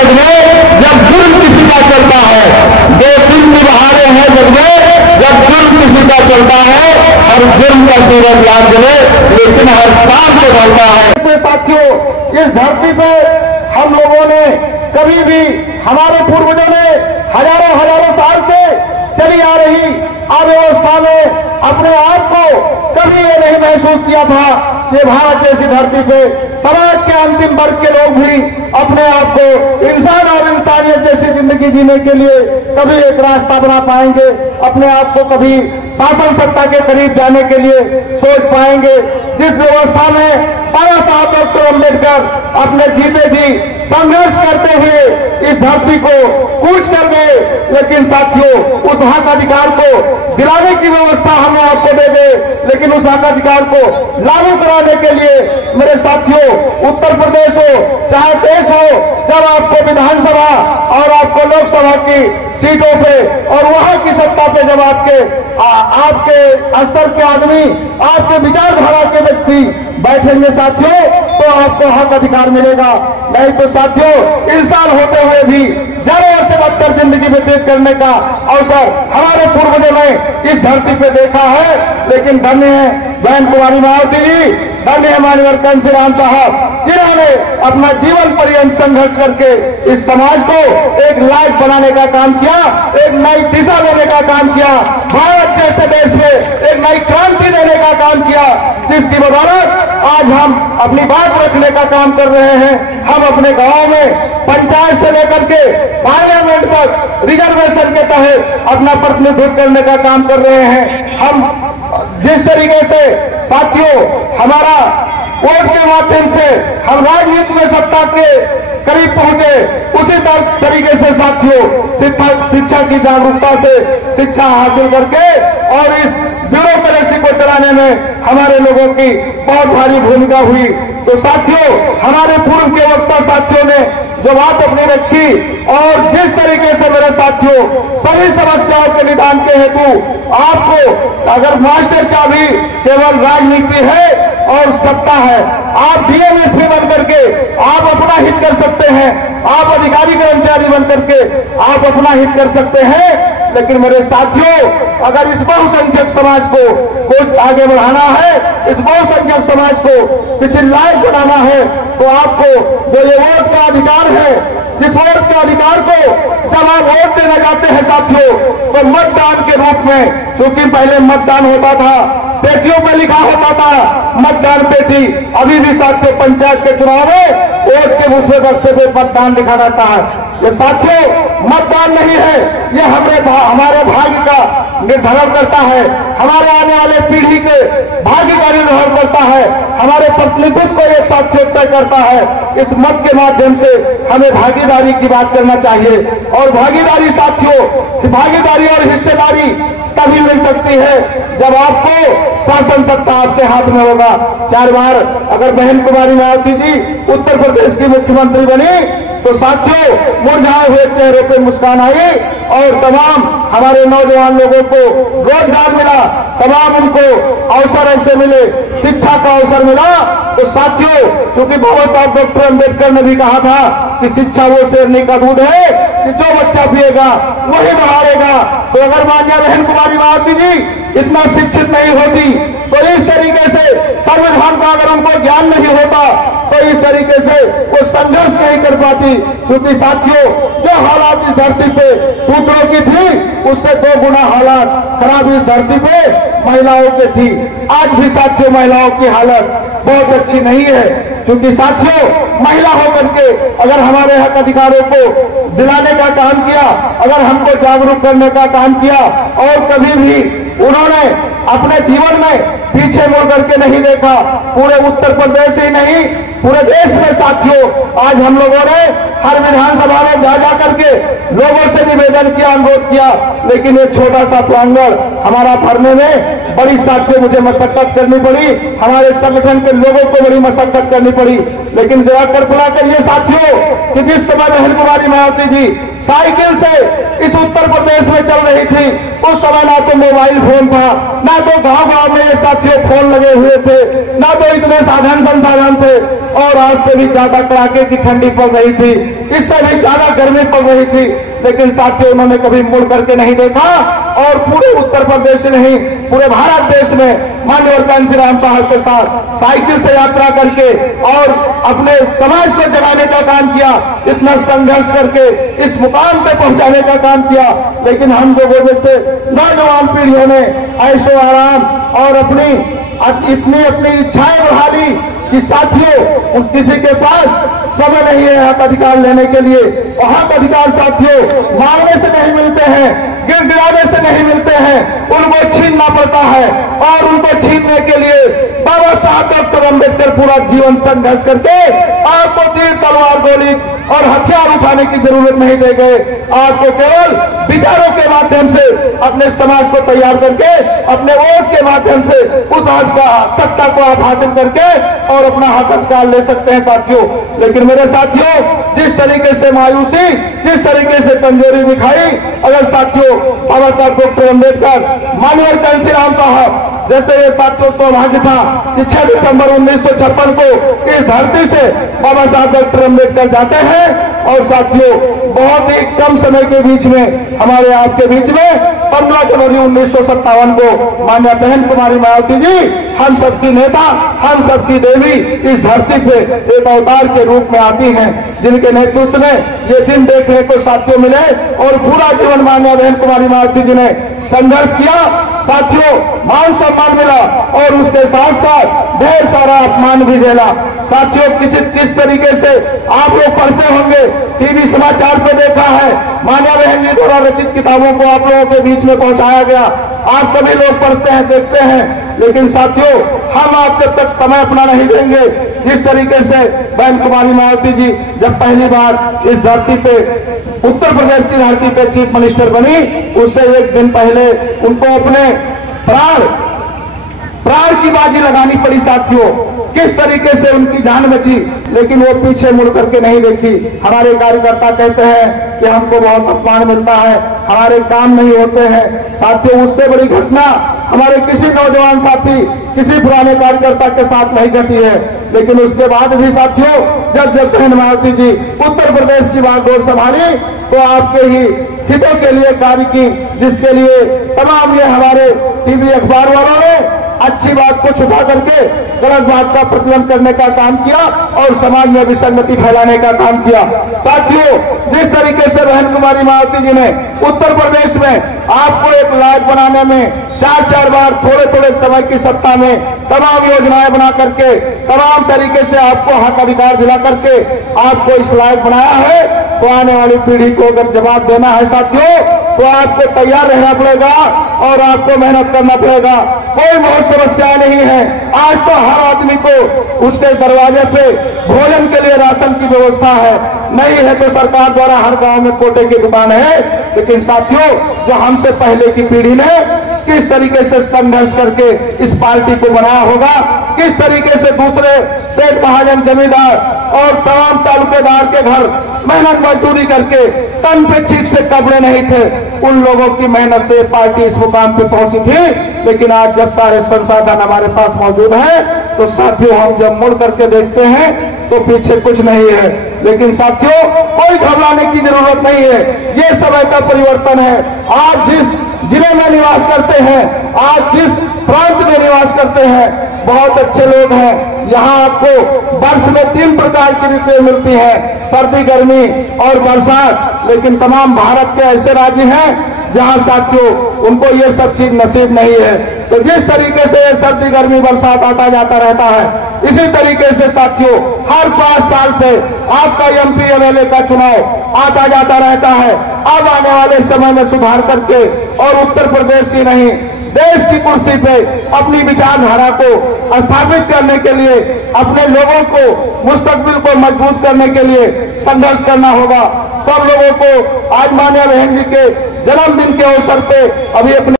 जग में जब जुर्म किसी का चलता है, 2 दिन की बहारें हैं जग में जब जुर्म किसी का चलता है, हर जुर्म का सूरज याद जले लेकिन हर साल से ढलता है। साथियों, इस धरती पे हम लोगों ने कभी भी, हमारे पूर्वजों ने हजारों हजारों साल से चली आ रही अव्यवस्था में अपने आप को कभी ये नहीं महसूस किया था कि भारत जैसी धरती पे समाज के अंतिम वर्ग के लोग भी अपने आप को इंसान और इंसानियत जैसी जिंदगी जीने के लिए कभी एक रास्ता बना पाएंगे, अपने आप को कभी शासन सत्ता के करीब जाने के लिए सोच पाएंगे। जिस व्यवस्था में बाबा साहब डॉक्टर अम्बेडकर अपने जीते जी संघर्ष करते हुए इस धरती को कूच कर गए, लेकिन साथियों उस हक अधिकार को दिलाने की व्यवस्था हमें आपको दे दे, लेकिन उस हक अधिकार को लागू कराने के लिए मेरे साथियों उत्तर प्रदेश हो चाहे देश हो, जब आपको विधानसभा और आपको लोकसभा की सीटों पे और वहां की सत्ता पे जब आपके स्तर के आदमी, आपके विचारधारा के व्यक्ति बैठेंगे साथियों, तो आपको हक अधिकार मिलेगा। नहीं तो साथियों इंसान होते हुए भी जरूर से बदतर जिंदगी व्यतीत करने का अवसर हमारे पूर्वजों ने इस धरती पे देखा है। लेकिन धन्य है बहन कुमारी मायावती जी, धन्य है माननीय कंसीराम साहब, जिन्होंने अपना जीवन पर्यंत संघर्ष करके इस समाज को एक लायक बनाने का काम किया, एक नई दिशा देने का काम किया, भारत जैसे देश में एक नई क्रांति देने का काम किया, जिसकी बदौलत आज हम अपनी बात रखने का काम कर रहे हैं। हम अपने गांव में पंचायत से लेकर के पार्लियामेंट तक रिजर्वेशन के तहत अपना प्रतिनिधित्व करने का काम कर रहे हैं। हम जिस तरीके से साथियों हमारा वोट के माध्यम से हम राजनीति में सत्ता के करीब पहुंचे, उसी तरीके से साथियों शिक्षा की जागरूकता से शिक्षा हासिल करके और इस ब्यूरोक्रेसी को चलाने में हमारे लोगों की बहुत भारी भूमिका हुई। तो साथियों हमारे पूर्व के वक्ता साथियों ने जो बात अपनी रखी और जिस तरीके से मेरे साथियों सभी समस्याओं के निदान के हेतु आपको अगर मास्टर चाबी केवल राजनीति है और सत्ता है, आप डीएमएसपी बन करके आप अपना हित कर सकते हैं, आप अधिकारी कर्मचारी बन करके आप अपना हित कर सकते हैं। लेकिन मेरे साथियों अगर इस बहुसंख्यक समाज को आगे बढ़ाना है, इस बहुसंख्यक समाज को किसी लायक बनाना है, तो आपको जो ये वोट का अधिकार है, जिस वोट के अधिकार को जब आप वोट देने जाते हैं साथियों, तो मतदान के रूप में, क्योंकि पहले मतदान होता था पेटियों पे लिखा होता था मतदान पेटी, अभी भी साथियों पंचायत के चुनाव में वोट के दूसरे बक्से पे मतदान लिखा रहता है। ये साथियों मतदान नहीं है, ये हमारे भाग्य का निर्धारण करता है, हमारे आने वाले पीढ़ी के भाग्य का निर्धारण करता है, हमारे प्रतिनिधित्व को एक साथियों तय करता है। इस मत के माध्यम से हमें भागीदारी की बात करना चाहिए और भागीदारी साथियों, भागीदारी और हिस्सेदारी तभी मिल सकती है जब आपको शासन सत्ता आपके हाथ में होगा। 4 बार अगर बहन कुमारी मायावती जी उत्तर प्रदेश की मुख्यमंत्री बनी तो साथियों मुरझाए हुए चेहरों पे मुस्कान आई और तमाम हमारे नौजवान लोगों को रोजगार मिला, तमाम उनको अवसर ऐसे मिले, शिक्षा का अवसर मिला। तो साथियों क्योंकि बाबा साहब डॉक्टर अम्बेडकर ने भी कहा था कि शिक्षा वो शेरनी का दूध है कि जो बच्चा पिएगा वही बहारेगा। तो अगर मान्या बहन कुमारी मायावती जी इतना शिक्षित नहीं होती तो इस तरीके से संविधान का अगर उनको ज्ञान नहीं होता तो इस तरीके से वो संघर्ष नहीं कर पाती। क्योंकि साथियों जो हालात इस धरती पे सूत्रों की थी उससे 2 गुना हालात खराब इस धरती पे महिलाओं की थी। आज भी साथियों महिलाओं की हालत बहुत अच्छी नहीं है, क्योंकि साथियों महिला होकर के अगर हमारे हक अधिकारों को दिलाने का काम किया, अगर हमको जागरूक करने का काम किया और कभी भी उन्होंने अपने जीवन में पीछे मुड़ करके नहीं देखा, पूरे उत्तर प्रदेश ही नहीं पूरे देश में साथियों आज हम लोगों ने हर विधानसभा में जा करके लोगों से निवेदन किया, अनुरोध किया, लेकिन एक छोटा सा प्रांगण हमारा भरने में बड़ी साथियों मुझे मशक्कत करनी पड़ी, हमारे संगठन के लोगों को बड़ी मशक्कत करनी पड़ी। लेकिन जरा कल्पना करिए साथियों कि जिस समय बहन कुमारी मायावती जी साइकिल से इस उत्तर प्रदेश में चल रही थी। उस समय ना तो मोबाइल फोन था, ना तो गांव-गांव में साथियों फोन लगे हुए थे, ना तो इतने साधन संसाधन थे, और आज से भी ज्यादा कड़ाके की ठंडी पड़ रही थी, इससे भी ज्यादा गर्मी पड़ रही थी। लेकिन साथियों उन्होंने कभी मुड़ करके नहीं देखा और पूरे उत्तर प्रदेश नहीं, पूरे भारत देश में माननीय कांशीराम साहब के साथ साइकिल से यात्रा करके और अपने समाज को जगाने का काम किया, इतना संघर्ष करके इस मुकाम पे पहुंचाने का काम किया। लेकिन हम लोगों जैसे नौजवान पीढ़ियों ने ऐशो आराम और अपनी इच्छाएं बढ़ा ली कि साथियों किसी के पास समय नहीं है हक अधिकार लेने के लिए। और हक अधिकार साथियों मांगने से नहीं मिलते हैं, गिड़गिड़ाने से नहीं मिलते हैं, उनको छीनना पड़ता है। और उनको छीनने के लिए बाबा साहब डॉक्टर अम्बेडकर पूरा जीवन संघर्ष करके आपको तीर तलवार गोली और हथियार उठाने की जरूरत नहीं दे गए। आपको केवल विचारों के माध्यम से अपने समाज को तैयार करके, अपने वोट के माध्यम से उस सत्ता को आप हासिल करके और अपना हक अधिकार ले सकते हैं साथियों। लेकिन मेरे साथियों, जिस तरीके से मायूसी, जिस तरीके से कमजोरी दिखाई, अगर साथियों बाबा साहब डॉक्टर अम्बेडकर, माननीय कांशीराम साहब जैसे ये साथियों सौभाग्य था कि 6 दिसंबर 1956 को इस धरती से बाबा साहब डॉक्टर अम्बेडकर जाते हैं। और साथियों बहुत ही कम समय के बीच में हमारे आपके बीच में 15 जनवरी 1957 को माननीय बहन कुमारी मायावती जी, हम सबकी नेता, हम सबकी देवी, इस धरती पे एक अवतार के रूप में आती हैं, जिनके नेतृत्व में ये दिन देखने को साथियों मिले। और पूरा जीवन माननीय बहन कुमारी मायावती जी ने संघर्ष किया साथियों, मान सम्मान मिला और उसके साथ साथ ढेर सारा अपमान भी झेला साथियों। किस तरीके से आप लोग पढ़ते होंगे, टीवी समाचार पे देखा है, मान्या बहन जी द्वारा रचित किताबों को आप लोगों के बीच में पहुंचाया गया, आप सभी लोग पढ़ते हैं, देखते हैं। लेकिन साथियों हम आप जब तक समय अपना नहीं देंगे, जिस तरीके से बहन कुमारी मायावती जी जब पहली बार इस धरती पे, उत्तर प्रदेश की धरती पे चीफ मिनिस्टर बनी, उससे एक दिन पहले उनको अपने प्राण की बाजी लगानी पड़ी साथियों। किस तरीके से उनकी जान बची, लेकिन वो पीछे मुड़ करके नहीं देखी। हमारे कार्यकर्ता कहते हैं कि हमको बहुत अपमान मिलता है, हमारे काम नहीं होते हैं साथियों। उससे बड़ी घटना हमारे किसी नौजवान साथी, किसी पुराने कार्यकर्ता के साथ नहीं घटी है। लेकिन उसके बाद भी साथियों जब बहन मायावती जी उत्तर प्रदेश की बागडोर संभाली तो आपके ही हितों के लिए कार्य की, जिसके लिए तमाम ये हमारे टीवी अखबार वालों ने अच्छी बात को छुपा करके गलत बात का प्रतिबंध करने का काम किया और समाज में विसंगति फैलाने का काम किया साथियों। जिस तरीके से बहन कुमारी मायावती जी ने उत्तर प्रदेश में आपको एक लायक बनाने में 4-4 बार थोड़े समय की सत्ता में तमाम योजनाएं बना करके, तमाम तरीके से आपको हक अधिकार दिला करके आपको इस लायक बनाया है, तो आने वाली पीढ़ी को अगर जवाब देना है साथियों तो आपको तैयार रहना पड़ेगा और आपको मेहनत करना पड़ेगा। कोई बहुत समस्या नहीं है, आज तो हर आदमी को उसके दरवाजे पे भोजन के लिए राशन की व्यवस्था है, नहीं है तो सरकार द्वारा हर गांव में कोटे की दुकान है। लेकिन साथियों जो हमसे पहले की पीढ़ी ने किस तरीके से संघर्ष करके इस पार्टी को बनाया होगा, किस तरीके से दूसरे सेठ महाजन जमींदार और तमाम तालुकेदार के घर मेहनत मजदूरी करके तन पे ठीक से कपड़े नहीं थे, उन लोगों की मेहनत से पार्टी इस मुकाम पे पहुंची थी। लेकिन आज जब सारे संसाधन हमारे पास मौजूद हैं तो साथियों हम जब मुड़ करके देखते हैं तो पीछे कुछ नहीं है। लेकिन साथियों कोई घबराने की जरूरत नहीं है, ये समय का परिवर्तन है। आप जिस जिले में निवास करते हैं, आप जिस प्रांत में निवास करते हैं, बहुत अच्छे लोग हैं। यहाँ आपको वर्ष में 3 प्रकार की ऋतुएं मिलती हैं, सर्दी, गर्मी और बरसात। लेकिन तमाम भारत के ऐसे राज्य हैं जहाँ साथियों उनको ये सब चीज नसीब नहीं है। तो जिस तरीके से ये सर्दी, गर्मी, बरसात आता जाता रहता है, इसी तरीके से साथियों हर 5 साल पे आपका MP MLA का चुनाव आता जाता रहता है। अब आने वाले समय में सुधार करके और उत्तर प्रदेश ही नहीं देश की कुर्सी पे अपनी विचारधारा को स्थापित करने के लिए, अपने लोगों को मुस्तकबिल को मजबूत करने के लिए संघर्ष करना होगा। सब लोगों को आज मान्या बहन जी के जन्मदिन के अवसर पे अभी अपने